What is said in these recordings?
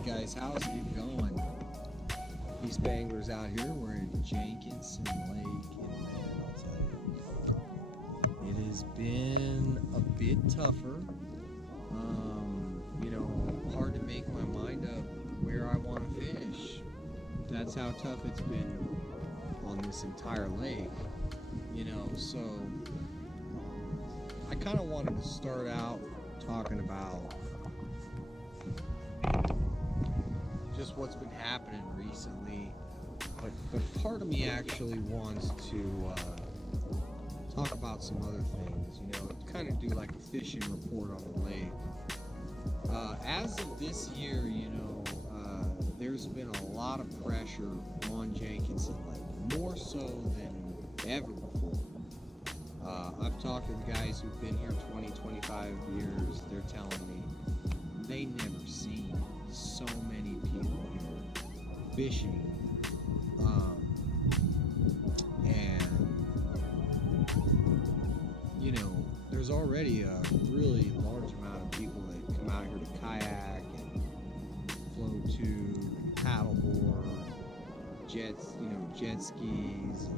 Alright guys, how's it going? Eastbayanglers out here. We're at Jenkinson Lake, and man, I'll tell you, it has been a bit tougher. Hard to make my mind up where I want to fish. That's how tough it's been on this entire lake. So I kind of wanted to start out talking about just what's been happening recently, but part of me actually wants to talk about some other things, kind of do like a fishing report on the lake. As of this year, there's been a lot of pressure on Jenkinson Lake, more so than ever before. I've talked to the guys who've been here 20, 25 years. They're telling me they never seen so many people here fishing. There's already a really large amount of people that come out here to kayak and float tube and paddleboard, jet skis.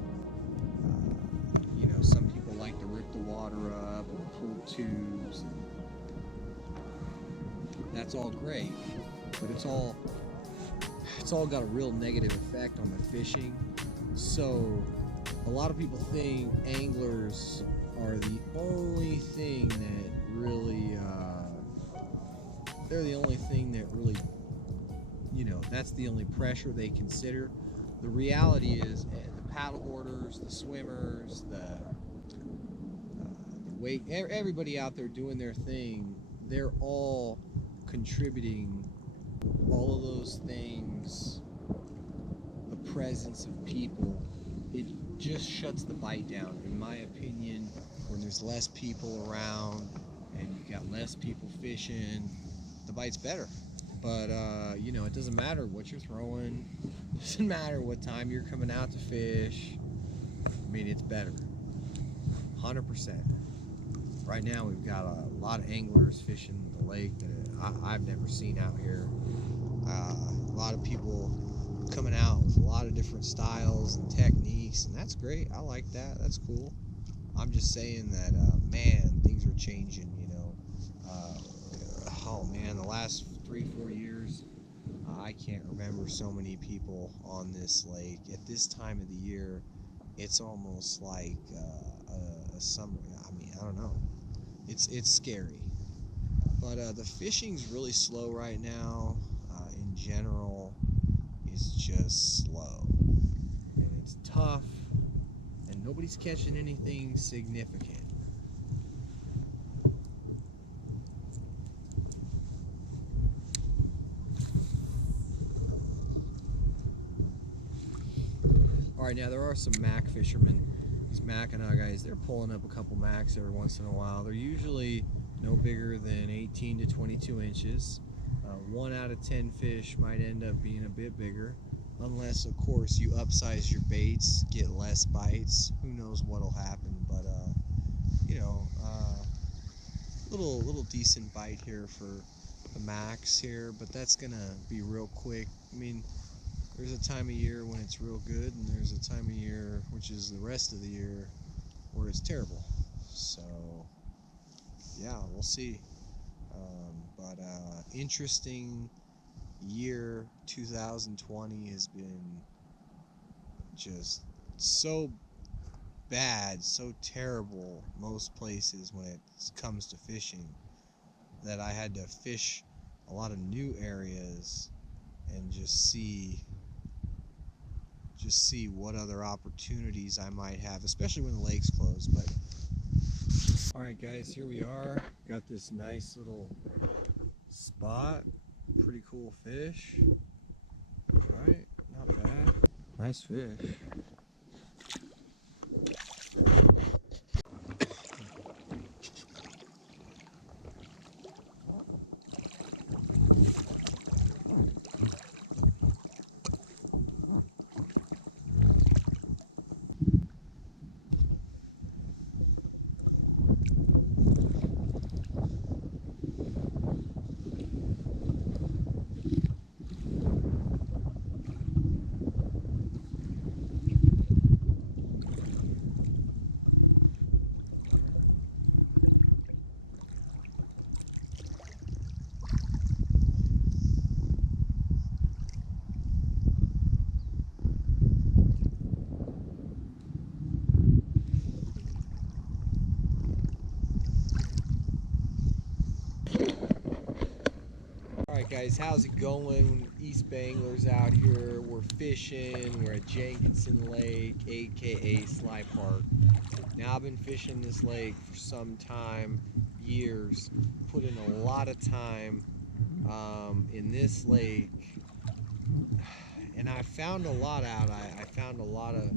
Some people like to rip the water up and pull tubes. And that's all great, but it's all got a real negative effect on the fishing. So a lot of people think anglers are the only thing that really they're the only thing that really that's the only pressure they consider. The reality is the paddleboarders, the swimmers, the wake, everybody out there doing their thing, they're all contributing. All of those things, the presence of people, it just shuts the bite down, in my opinion. When there's less people around and you got less people fishing, the bite's better. But it doesn't matter what you're throwing, it doesn't matter what time you're coming out to fish. I mean, it's better, 100%. Right now we've got a lot of anglers fishing the lake that I've never seen out here. A lot of people coming out with a lot of different styles and techniques, and that's great. I like that. That's cool. I'm just saying that, man, things are changing, oh man, the last 3-4 years, I can't remember so many people on this lake. At this time of the year, it's almost like a summer. I mean, I don't know. It's scary. But the fishing's really slow right now. In general, it's just slow. And it's tough. And nobody's catching anything significant. Alright, now there are some Mac fishermen. These Mackinac guys, they're pulling up a couple Macs every once in a while. They're usually no bigger than 18 to 22 inches. 1 out of 10 fish might end up being a bit bigger, unless of course you upsize your baits, get less bites. Who knows what'll happen, but little decent bite here for the Macs here, but that's gonna be real quick. I mean, there's a time of year when it's real good, and there's a time of year, which is the rest of the year, where it's terrible. So yeah, we'll see. But interesting year 2020 has been just so bad, so terrible most places when it comes to fishing, that I had to fish a lot of new areas and just see what other opportunities I might have, especially when the lake's closed. But alright guys, here we are. Got this nice little spot. Pretty cool fish. Right? Not bad. Nice fish. Alright guys, how's it going? Eastbayanglers out here. We're fishing. We're at Jenkinson Lake, aka Sly Park. Now I've been fishing this lake for some time, years, put in a lot of time in this lake, and I found a lot out. I found a lot of,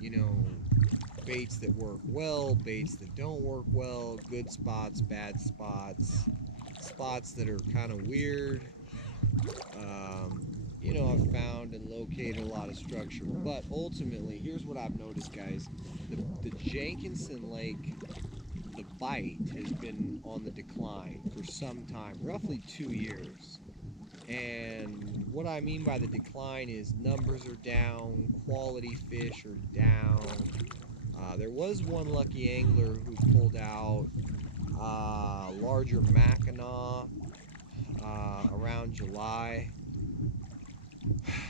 you know, baits that work well, baits that don't work well, good spots, bad spots, spots that are kind of weird. You know, I've found and located a lot of structure, but ultimately, here's what I've noticed, guys. The Jenkinson Lake, the bite has been on the decline for some time, roughly 2 years. And what I mean by the decline is numbers are down, quality fish are down. There was one lucky angler who pulled out larger Mackinaw around July.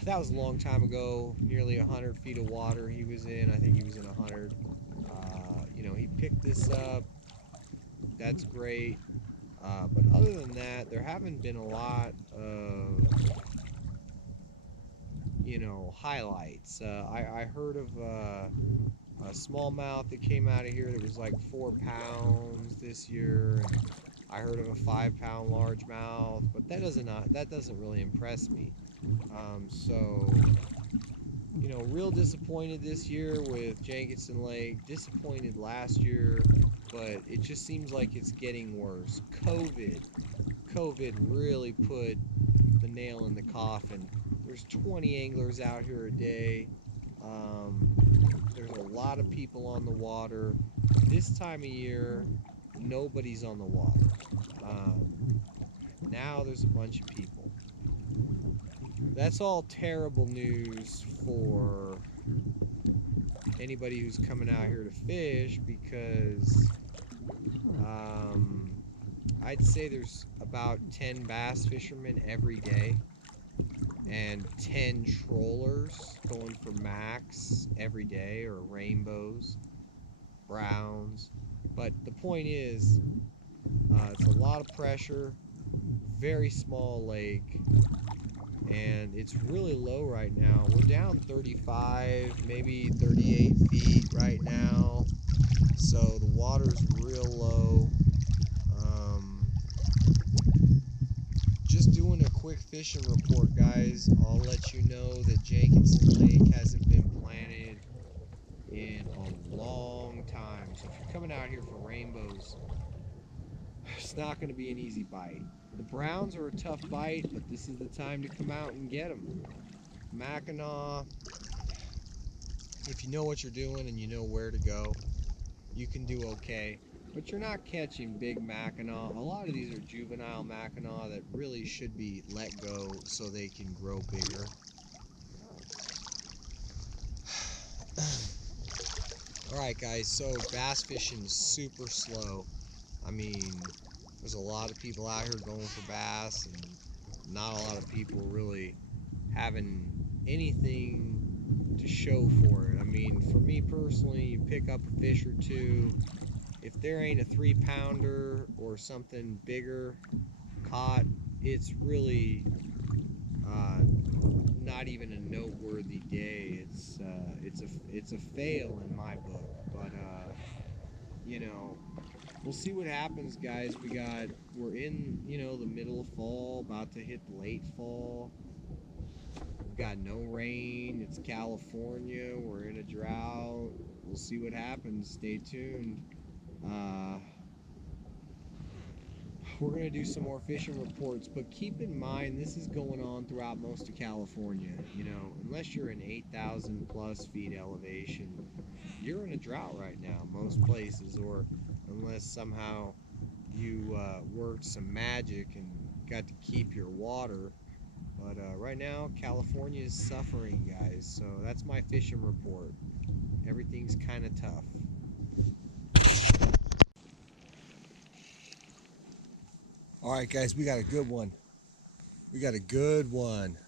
That was a long time ago, nearly 100 feet of water he was in. I think he was in 100. You know, he picked this up. That's great. But other than that, there haven't been a lot of, you know, highlights. I heard of a smallmouth that came out of here that was like 4 pounds this year. I heard of a 5-pound largemouth, but that doesn't really impress me. So, you know, real disappointed this year with Jenkinson Lake. Disappointed last year, but it just seems like it's getting worse. COVID really put the nail in the coffin. There's 20 anglers out here a day. There's a lot of people on the water. This time of year, nobody's on the water. Now there's a bunch of people. That's all terrible news for anybody who's coming out here to fish, because I'd say there's about 10 bass fishermen every day and 10 trollers going for max every day, or rainbows, browns. But the point is, it's a lot of pressure, very small lake, and it's really low right now. We're down 35, maybe 38 feet right now, so the water's real low. Just doing a quick fishing report, guys. I'll let you know that Jenkinson Lake hasn't been planted in a long time, so if you're coming out here for rainbows, it's not going to be an easy bite. The browns are a tough bite, but this is the time to come out and get them. Mackinaw, if you know what you're doing and you know where to go, you can do okay. But you're not catching big Mackinaw. A lot of these are juvenile Mackinaw that really should be let go so they can grow bigger. Alright guys, so bass fishing is super slow. I mean, there's a lot of people out here going for bass, and not a lot of people really having anything to show for it. I mean, for me personally, you pick up a fish or two. If there ain't a 3-pounder or something bigger caught, it's really not even a noteworthy day. It's a fail in my book. But you know, we'll see what happens, guys. We're in, you know, the middle of fall, about to hit late fall. We've got no rain. It's California. We're in a drought. We'll see what happens. Stay tuned. We're going to do some more fishing reports, but keep in mind this is going on throughout most of California. You know, unless you're in 8,000 plus feet elevation, you're in a drought right now, most places, or unless somehow you worked some magic and got to keep your water. But right now, California is suffering, guys, so that's my fishing report. Everything's kind of tough. Alright guys, we got a good one. We got a good one.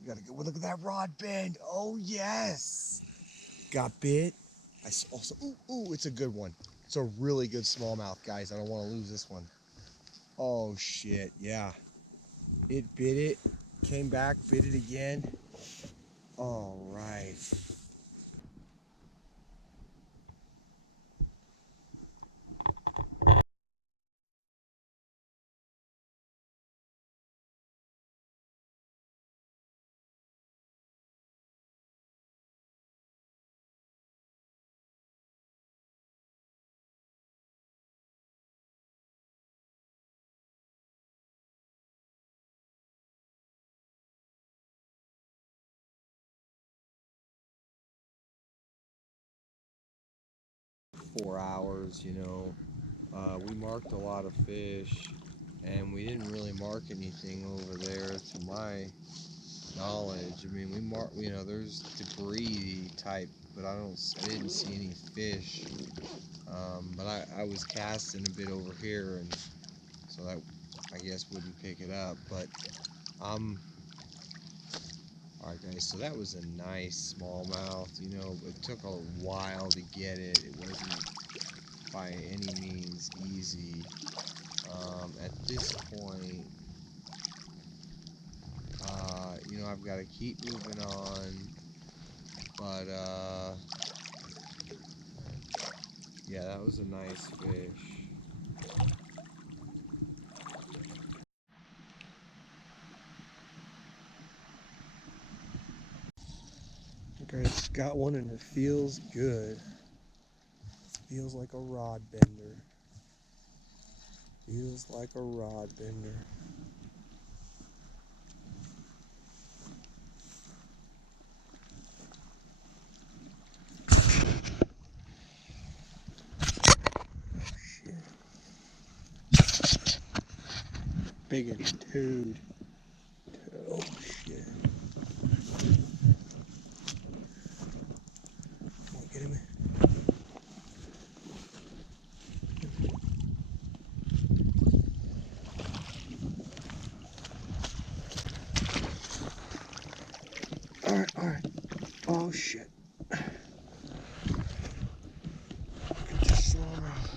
We got a good one. Look at that rod bend. Oh yes. Got bit. I also, ooh, it's a good one. It's a really good smallmouth, guys. I don't want to lose this one. Oh shit, yeah. It bit it, came back, bit it again. All right. ...4 hours, we marked a lot of fish, and we didn't really mark anything over there to my knowledge. I mean, we marked, there's debris type, but I didn't see any fish. But I was casting a bit over here, and so that, I guess, wouldn't pick it up. But alright guys, so that was a nice smallmouth. It took a while to get it. It wasn't by any means easy. At this point, I've got to keep moving on, but yeah, that was a nice fish. Okay, got one and it feels good. Feels like a rod bender. Feels like a rod bender. Big and toad. Oh shit. Come on, get him. Alright. Oh shit. Get this smallmouth.